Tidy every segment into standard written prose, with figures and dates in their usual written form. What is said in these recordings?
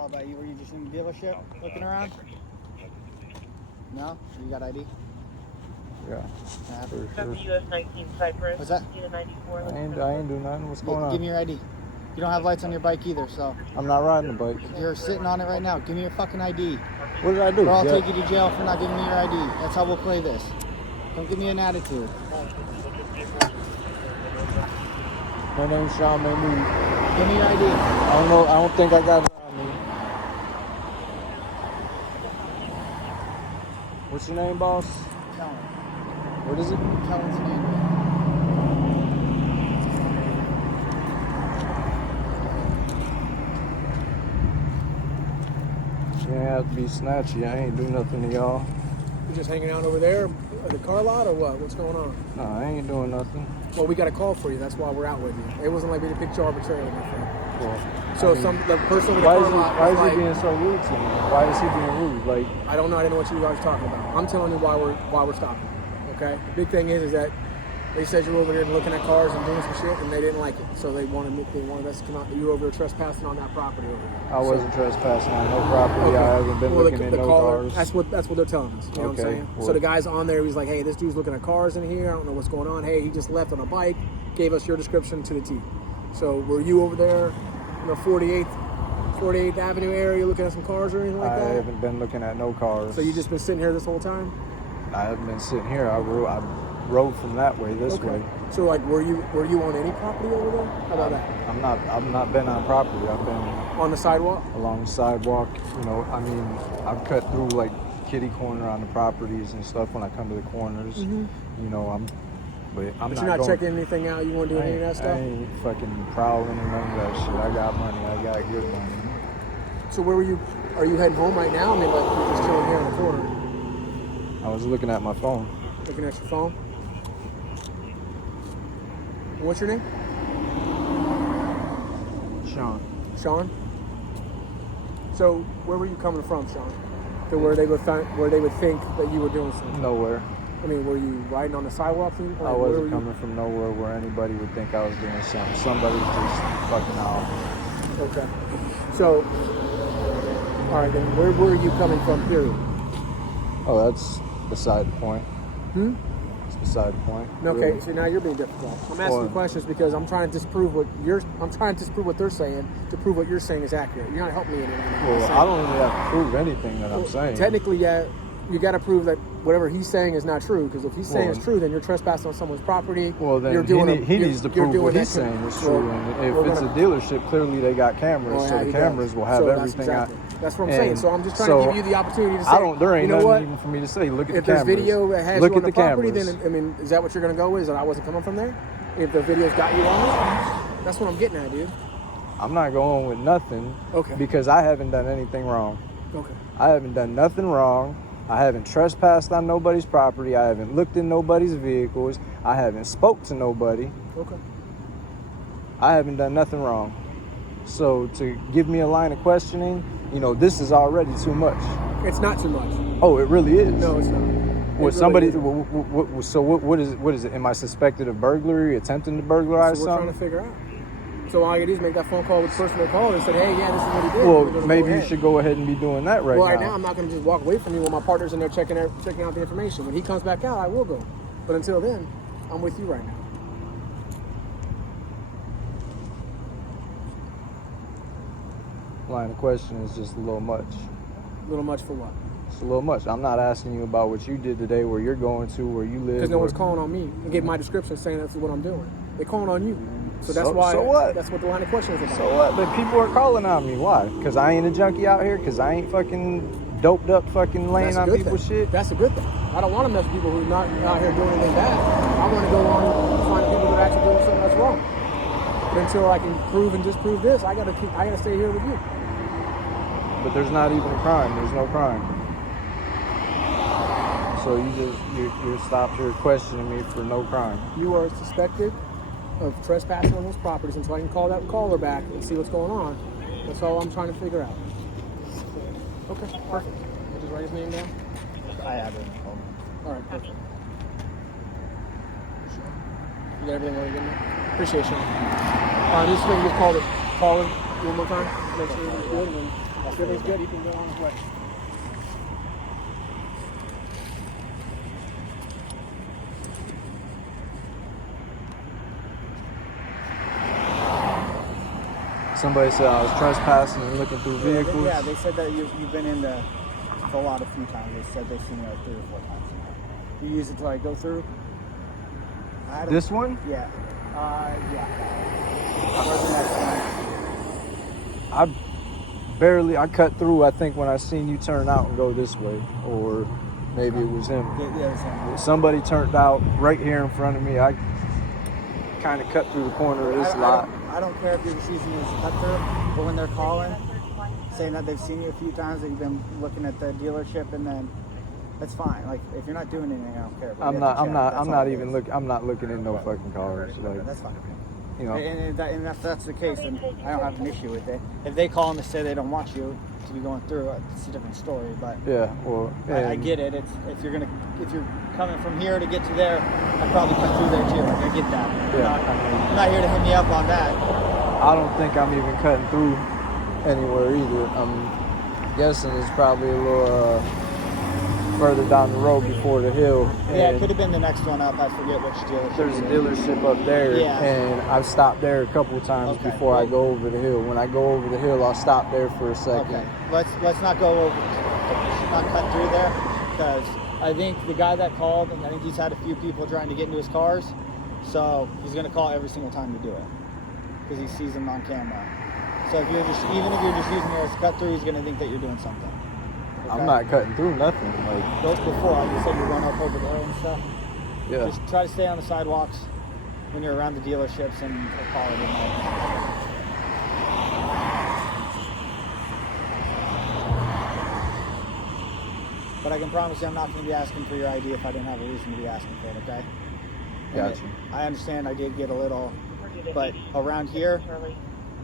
call about you. Were you just in the dealership looking around? No? You got ID? Yeah. For sure. US 19 Cypress. What's that? Unit 94. I ain't do nothing. What's going on? Give me your ID. You don't have lights on your bike either, so. I'm not riding the bike. You're sitting on it right now. Give me your fucking ID. What did I do? Or I'll take you to jail for not giving me your ID. That's how we'll play this. Don't give me an attitude. My name's Sean Mahmood. Give me your ID. I don't know. I don't think I got it on me. What's your name, boss? Kellen. What is it? Kellen's name. You ain't have to be snatchy. I ain't do nothing to y'all. You just hanging out over there at the car lot or what? What's going on? No, I ain't doing nothing. Well, we got a call for you. That's why we're out with you. It wasn't like we picked you arbitrarily, my friend. Well, So the person with the car lot why was is he being so rude to me? Why is he being rude? Like, I don't know. I didn't know what you guys were talking about. I'm telling you why we're stopping. Okay. The big thing is that they said you were over here looking at cars and doing some shit, and they didn't like it. So they wanted us to come out. You were over there trespassing on that property over there. I wasn't trespassing on no property. Okay. I haven't been looking at no cars. That's what they're telling us. You know what I'm saying? Well, so the guy's on there. He's like, hey, this dude's looking at cars in here. I don't know what's going on. Hey, he just left on a bike. Gave us your description to the T. So were you over there in the 48th Avenue area looking at some cars or anything like that? I haven't been looking at no cars. So you just been sitting here this whole time? I haven't been sitting here. I rode from that way this way. So like, were you on any property over there? How about that? I've not been on property. I've been On the sidewalk? along the sidewalk. You know, I mean, I've cut through like kitty corner on the properties and stuff when I come to the corners. Mm-hmm. You know, But you're not checking anything out? You want to do any of that stuff? I ain't fucking prowling or none of that shit. I got money. I got good money. So where were you? Are you heading home right now? I mean, like you're just chilling here in the corner, I was looking at my phone. looking at your phone. What's your name? Sean. Sean. So where were you coming from, Sean? To where they would think that you were doing something? Nowhere. I mean, were you riding on the sidewalk? I wasn't coming from nowhere where anybody would think I was doing something. Somebody's just fucking out. Okay. So, all right, then where were you coming from, period? Oh, that's beside the point. It's beside the point. Okay, Really. so now you're being difficult. I'm asking you questions because I'm trying to disprove what they're saying to prove what you're saying is accurate. You're not helping me in anything. Well, I don't really have to prove anything that I'm saying. Technically, yeah, you got to prove that whatever he's saying is not true. Because if he's saying it's true, then you're trespassing on someone's property. Well, then he needs to prove what he's saying is true. And if it's a dealership, clearly they got cameras, so the cameras will have everything out. That's what I'm saying. So I'm just trying to give you the opportunity to say. There ain't you know nothing even for me to say. Look at the cameras. If there's video that has Look you on at the property, cameras. then I mean, is that what you're going to go with? Is that I wasn't coming from there? If the video's got you on it, that's what I'm getting at, dude. I'm not going with nothing. Okay. Because I haven't done anything wrong. Okay. I haven't done nothing wrong. I haven't trespassed on nobody's property. I haven't looked in nobody's vehicles. I haven't spoke to nobody. Okay. I haven't done nothing wrong. So to give me a line of questioning, this is already too much. It's not too much. Oh, it really is. No, it's not. What is it? Am I suspected of burglary, attempting to burglarize That's what something? we're trying to figure out. So all I do is make that phone call with the person that called and said, hey, yeah, this is what he did. Well, maybe you should go ahead and be doing that right now. Well, right now I'm not going to just walk away from you when my partner's in there checking out the information. When he comes back out, I will go. But until then, I'm with you right now. Line of question is just a little much. A little much for what? It's a little much. I'm not asking you about what you did today, where you're going to, where you live. Because no one's calling on me and gave my description saying that's what I'm doing. They're calling on you. So that's why. So what? That's what the line of question is about. So what? But people are calling on me. Why? Because I ain't a junkie out here? Because I ain't fucking doped up fucking laying on people's shit? That's a good thing. I don't want to mess with people who are not out here doing anything bad. I want to go on and find people that are actually doing something that's wrong. But until I can prove and disprove this, I gotta stay here with you. But there's not even a crime. There's no crime. So you're stopped here questioning me for no crime. You are suspected of trespassing on those properties until I can call that caller back and see what's going on. That's all I'm trying to figure out. Okay, perfect. I'll just write his name down. I have it. All right, perfect. You got everything ready to get me? Appreciate you. Just call the caller one more time. Make sure he's good, and then That's If what it's we good, do. he can go on his way. Somebody said I was trespassing and looking through vehicles. Yeah, they said that you've been in the lot a few times. They said they've seen you like 3 or 4 times. You use it to like go through? I don't, This one? Yeah. Yeah. Where's the next one? I cut through, I think, when I seen you turn out and go this way. Or maybe it was him. Yeah, it was him. Somebody turned out right here in front of me. I kind of cut through the corner of this lot. I don't care if you're just using it as a cut through, but when they're calling, saying that they've seen you a few times, that you've been looking at the dealership, and then that's fine. Like if you're not doing anything, I don't care. But I'm not looking in no fucking cars. Like, That's fine. you know. And if that's the case, then I don't have an issue with it. If they call and they say they don't want you to be going through, it's a different story. But Yeah, well, I get it. It's if you're coming from here to get to there, I'd probably cut through there too. Like I get that. Yeah, I'm not here to hit me up on that. I don't think I'm even cutting through anywhere either. I'm guessing it's probably a little further down the road before the hill. Yeah, it And could have been the next one up. I forget which dealership. there's a it is. dealership up there, Yeah. and I've stopped there a couple of times Okay. before I go over the hill. When I go over the hill, I'll stop there for a second. Okay, let's not go over, not cut through there, because I think the guy that called, and I think he's had a few people trying to get into his cars, so he's gonna call every single time you do it, because he sees them on camera. So even if you're just using it as a cut through, he's gonna think that you're doing something. Okay? I'm not cutting through nothing. Like, Before, you said you're going up over there and stuff. yeah. Just try to stay on the sidewalks when you're around the dealerships and call it a night. But I can promise you I'm not going to be asking for your ID if I didn't have a reason to be asking for it, okay? Gotcha. I understand I did get a little, but around here,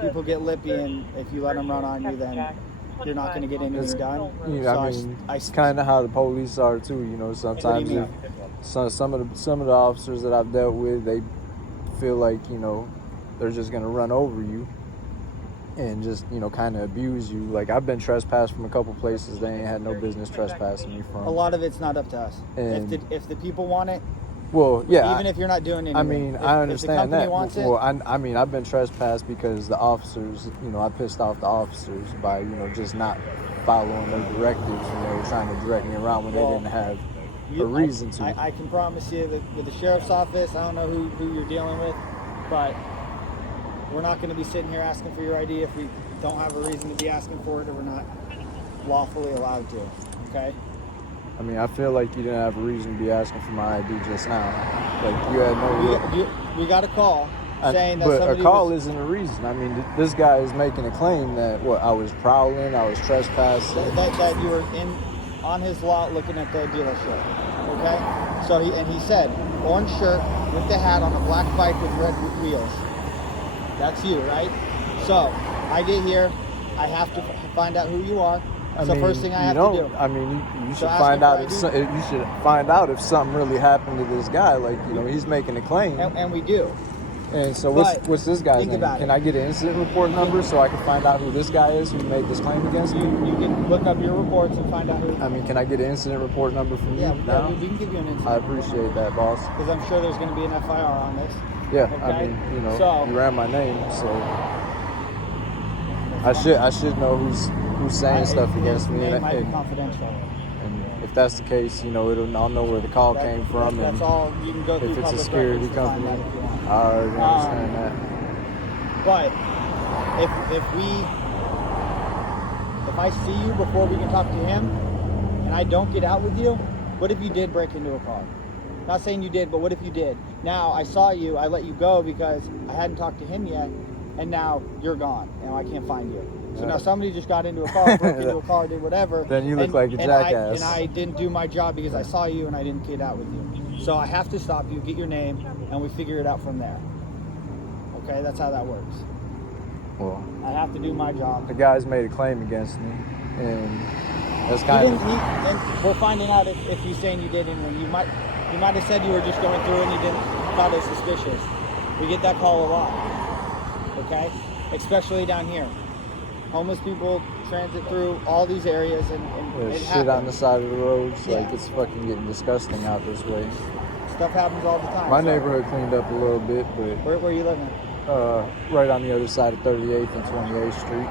people get lippy, and if you let them run on you, then you're not going to get anything done. You know, So I mean, it's kind of how the police are too. You know, sometimes mean? some of the officers that I've dealt with, they feel like, you know, they're just gonna run over you and just, you know, kind of abuse you. Like, I've been trespassed from a couple places they ain't had no business trespassing me from. A lot of it's not up to us. And If the people want it, well, yeah. even if you're not doing anything. I mean, if, I understand if the company that. wants it, Well, I mean, I've been trespassed because the officers, you know, I pissed off the officers by, you know, just not following their directives, and they were trying to direct me around when they didn't have a reason to. I can promise you that with the sheriff's office, I don't know who you're dealing with, but we're not going to be sitting here asking for your ID if we don't have a reason to be asking for it, or we're not lawfully allowed to. Okay? I mean, I feel like you didn't have a reason to be asking for my ID just now. Like, you had no. We got a call saying that but somebody a call was, isn't a reason. I mean, this guy is making a claim that I was prowling, I was trespassing. that you were on his lot looking at the dealership. Okay? So he said, orange shirt with the hat on a black bike with red wheels. That's you, right? So I get here, I have to find out who you are. So first thing I have to do. I mean, you should So find out asking if you should find out if something really happened to this guy. Like, you know, he's making a claim. And we do. And so But what's this guy's think name? about Can it. I get an incident report number so I can find out who this guy is who made this claim against me? You can look up your reports and find out who. I mean, can I get an incident report number from Yeah, you now? we can give you an incident. I appreciate that, boss. Because I'm sure there's going to be an FIR on this. Yeah, Okay. I mean, you know, So- you ran my name, so I should know who's saying stuff against me, It and, might be confidential. and if that's the case, you know, I'll know where the call came from, That's and all. You can go through if it's a public security records to find company, out if you want. I already understand that. But if I see you before we can talk to him, and I don't get out with you, what if you did break into a car? Not saying you did, but what if you did? Now I saw you, I let you go because I hadn't talked to him yet, and now you're gone. Now I can't find you. So now somebody just got into a car, broke into a car, did whatever. Then you look like a jackass. And I didn't do my job because I saw you and I didn't get out with you. So I have to stop you, get your name, and we figure it out from there. Okay, that's how that works. Well, I have to do my job. the guy's made a claim against me, and that's He kind didn't, of. and we're finding out if he's saying you did anything. You might have said you were just going through and you didn't thought it was suspicious. We get that call a lot. Okay? Especially down here. Homeless people transit through all these areas, and There's it shit on the happens. side of the roads. Like, Yeah. it's fucking getting disgusting out this way. Stuff happens all the time. My so- neighborhood cleaned up a little bit, but Where you living? right on the other side of 38th and 28th Street.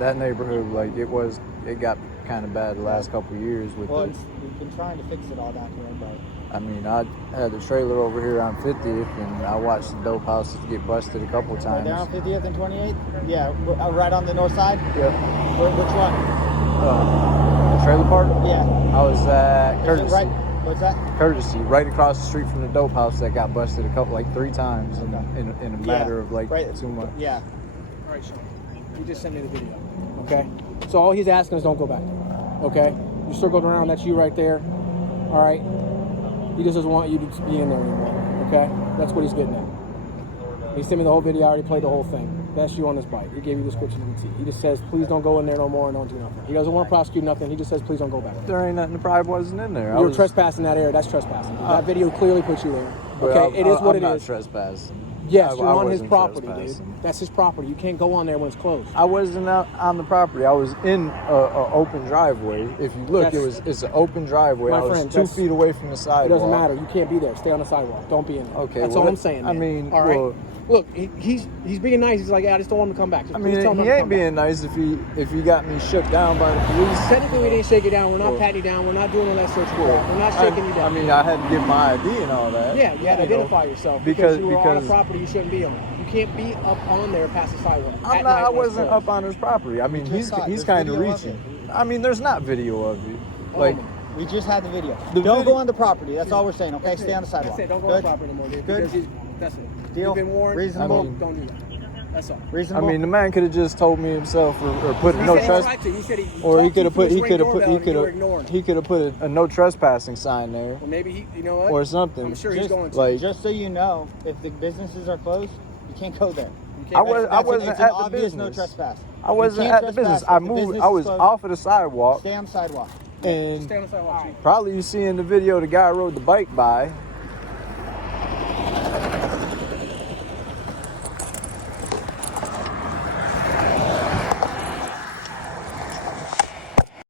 That neighborhood, like, it got kind of bad the last couple of years with Well, the. we've been trying to fix it all down here, but I mean, I had the trailer over here on 50th, and I watched the dope houses get busted a couple right times. there on 50th and 28th. Yeah, right on the north side. Yep. Which one? The trailer park. Yeah. I was at Is it Courtesy. right? What's that? Courtesy, right across the street from the dope house that got busted like 3 times in a matter of like right. 2 months. Yeah. All right, Sean. You just sent me the video. Okay. So all he's asking is don't go back there. Okay. You circled around. That's you right there. All right. He just doesn't want you to be in there anymore. Okay. That's what he's getting at. He sent me the whole video. I already played the whole thing. That's you on this bike. He gave you the description of the T. He just says, please don't go in there no more and don't do nothing. He doesn't want to prosecute nothing. He just says, please don't go back there. There ain't nothing. The pride wasn't in there. You were trespassing that area. That's trespassing. That video clearly puts you there. Okay. It is what it I'm is. not trespassing. Yes, I you're on his wasn't property, dude. trespassing. That's his property. You can't go on there when it's closed. I wasn't out on the property. I was in a open driveway. If you look, it's an open driveway. My I was friend, 2 feet away from the It sidewalk. doesn't matter. You can't be there. Stay on the sidewalk. Don't be in there. Okay, That's well, all I'm saying. I man. mean, all right. well- Look, he's being nice. He's like, I just don't want him to come back. Just I please mean, tell him he not to ain't come being nice if he got me shook down by the police. back. Technically, we didn't shake you down. We're not Well- patting you down. We're not doing all that search crap. We're not shaking you down. I mean, I had to give my ID and all that. yeah, you had to know. identify yourself because you were on a because property you shouldn't be on. You can't be up on there past the sidewalk. I'm at not. night I when it's wasn't closed. up on his property. I mean, just saw it. he's There's kind of video of reaching. I mean, there's not video of it. Like, We just had the video. The Don't video- go on the property. That's all we're saying. Okay, That's stay it. on the sidewalk. That's it. Don't go on Good? the property anymore, dude. Good? Because that's it. Deal? You've been warned. Reasonable? Don't do that. That's all. I Reasonable. mean, the man could have just told me himself, or put He no said he trespass. tried to. He said he Or he talked could to have put you he through could his have put ring he doorbell could and you were ignoring have him. he could have put a no trespassing sign there Well, maybe he, you know what? or something. I'm sure he's Just going to. like- Just so you know, if the businesses are closed, you can't go there. You can't- I was- That's wasn't it's an at the obvious no business. trespass. I wasn't You can't at the business. trespass I if the moved. business I is was closed. off of the sidewalk, Stay on the sidewalk. and Stay on the sidewalk. Chief. probably you see in the video the guy rode the bike by,